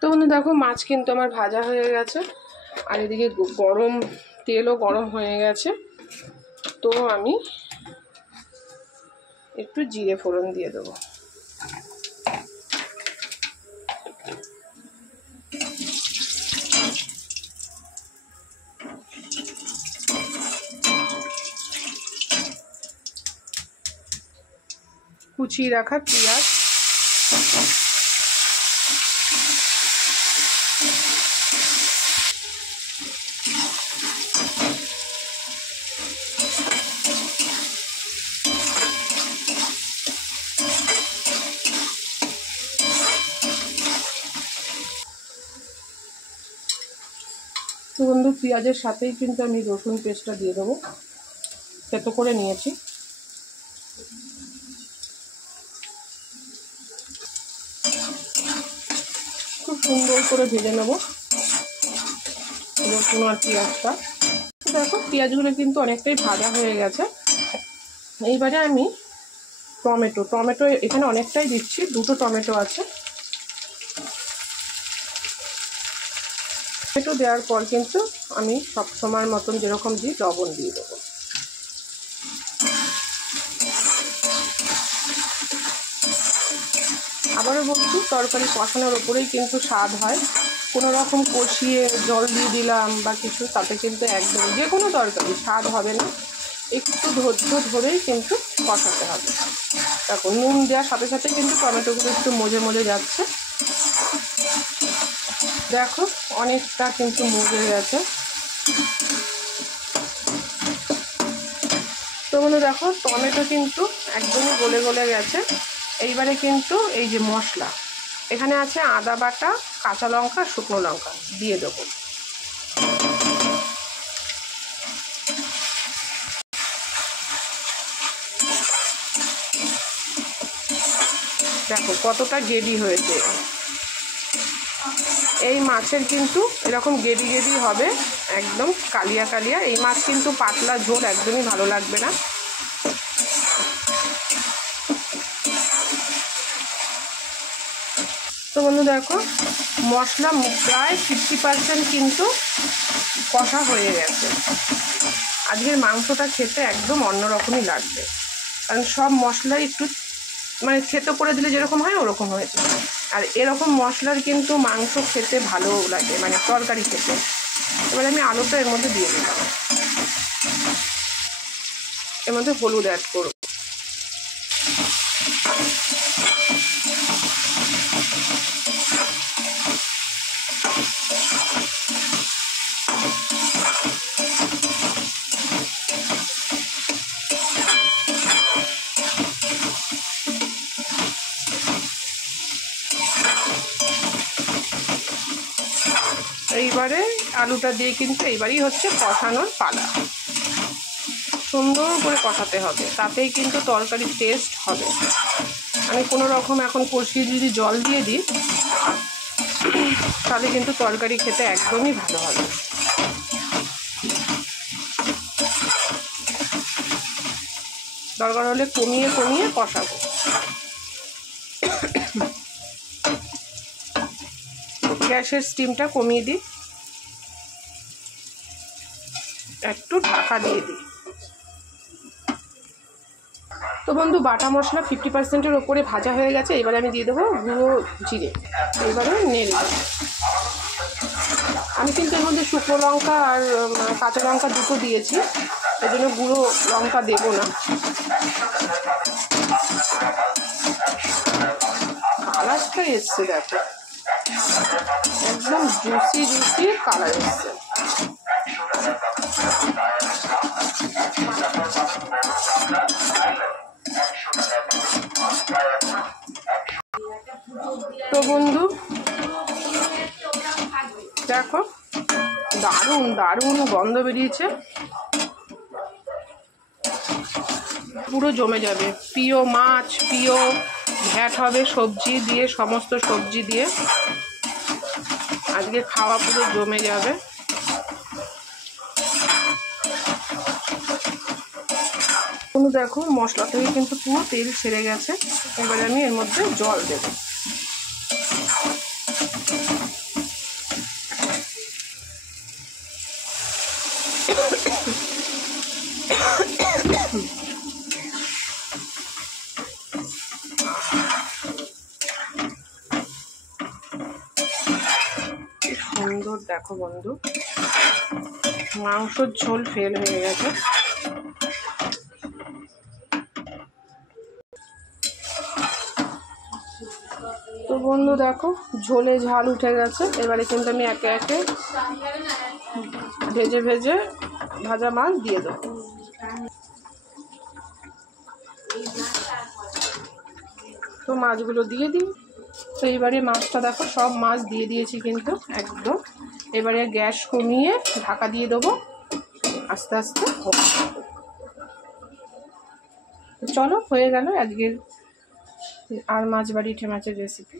তো বন্ধু দেখো মাছ কিন্তু আমার ভাজা হয়ে গেছে আর এদিকে গরম তেলও গরম হয়ে গেছে। তো আমি একটু জিরে ফোড়ন দিয়ে দেবো। কুচিয়ে রাখা পেঁয়াজ, তো বন্ধু পেঁয়াজের সাথেই কিন্তু আমি রসুন পেস্টটা দিয়ে দেবো, থেতো করে নিয়েছি। খুব সুন্দর করে ভেজে নেব রসুন আর পেঁয়াজটা। দেখো পেঁয়াজগুলো কিন্তু অনেকটাই ভাজা হয়ে গেছে। এইবারে আমি টমেটো এখানে অনেকটাই দিচ্ছি, 2টো টমেটো আছে। টমেটো দেওয়ার পর কিন্তু আমি সব সময়ের মতন যেরকম দিই লবণ দিয়ে দেবো। আবারও বলছি, তরকারি কষানোর ওপরেই কিন্তু স্বাদ হয়। কোনো রকম কষিয়ে জল দিয়ে দিলাম বা কিছু, তাতে কিন্তু একদম যে কোনো তরকারি স্বাদ হবে না। একটু ধৈর্য ধরেই কিন্তু কষাতে হবে। দেখো নুন দেওয়ার সাথে সাথে কিন্তু টমেটোগুলো একটু মজে যাচ্ছে। দেখো অনেকটা কিন্তু মজে গেছে। তো বলে দেখো টমেটো কিন্তু একদমই গলে গেছে। এইবারে কিন্তু এই যে মশলা এখানে আছে, আদা বাটা, কাঁচা লঙ্কা, শুকনো লঙ্কা দিয়ে দেবো। দেখো কতটা গ্রেভি হয়েছে। এই মাছের কিন্তু এরকম গ্রেভি হবে, একদম কালিয়া কালিয়া। এই মাছ কিন্তু পাতলা ঝোল একদমই ভালো লাগবে না। তো বন্ধু দেখো মশলা প্রায় 50% কিন্তু কষা হয়ে গেছে। আজকের মাংসটা খেতে একদম অন্যরকমই লাগবে, কারণ সব মশলা একটু মানে থেতো করে দিলে যেরকম হয় ওরকম হয়েছে। আর এরকম মশলার কিন্তু মাংস খেতে ভালো লাগে, মানে তরকারি খেতে। এবার আমি আলুটা এর মধ্যে দিয়ে দিলাম, এর মধ্যে হলুদ অ্যাড করব। এইবারে আলুটা দিয়ে কিন্তু এইবারই হচ্ছে কষানোর পালা। সুন্দর করে কষাতে হবে, তাতেই কিন্তু তরকারির টেস্ট হবে। আমি কোনো রকম এখন কষিয়ে যদি জল দিয়ে দিই তাহলে কিন্তু তরকারি খেতে একদমই ভালো হবে। দরকার হলে কমিয়ে কষাবো। গ্যাসের স্টিমটা কমিয়ে দিই, একটু ঢাকা দিয়ে দিই। তো বন্ধু বাটা মশলা 50%-এর ওপরে ভাজা হয়ে গেছে। এবারে আমি দিয়ে দেবো গুঁড়ো জিরে। এবারে নেড়ে দেবো। আমি কিন্তু এর মধ্যে শুকনো লঙ্কা আর কাঁচা লঙ্কা দুটো দিয়েছি, এই জন্য গুঁড়ো লঙ্কা দেবো না। কালারটা এসছে দেখো, একদম জুসি কালার এসছে। তো বন্ধু দেখো দারুণ গন্ধ বেরিয়েছে, পুরো জমে যাবে। প্রিয় মাছ, প্রিয় ঘ্যাট হবে সবজি দিয়ে, সমস্ত সবজি দিয়ে আজকে খাওয়া পুরো জমে যাবে। দেখো মশলা থেকে কিন্তু পুরো তেল ছেড়ে গেছে। এবারে আমি এর মধ্যে জল দেব। সুন্দর দেখো বন্ধু, মাংসর ঝোল ফেল হয়ে গেছে। তো বন্ধু দেখো ঝোলে ঝাল উঠে গেছে। এবারে কিন্তু আমি একে একে ভেজে ভেজে ভাজা মাছ দিয়ে দেবো। তো মাছগুলো দিয়ে দিই। তো এবারে মাছটা দেখো সব মাছ দিয়ে দিয়েছি কিন্তু একদম। এবারে গ্যাস কমিয়ে ঢাকা দিয়ে দেবো, আস্তে আস্তে হবে। চলো হয়ে গেল আজকের আর মাছ বাড়ি মাছের রেসিপি।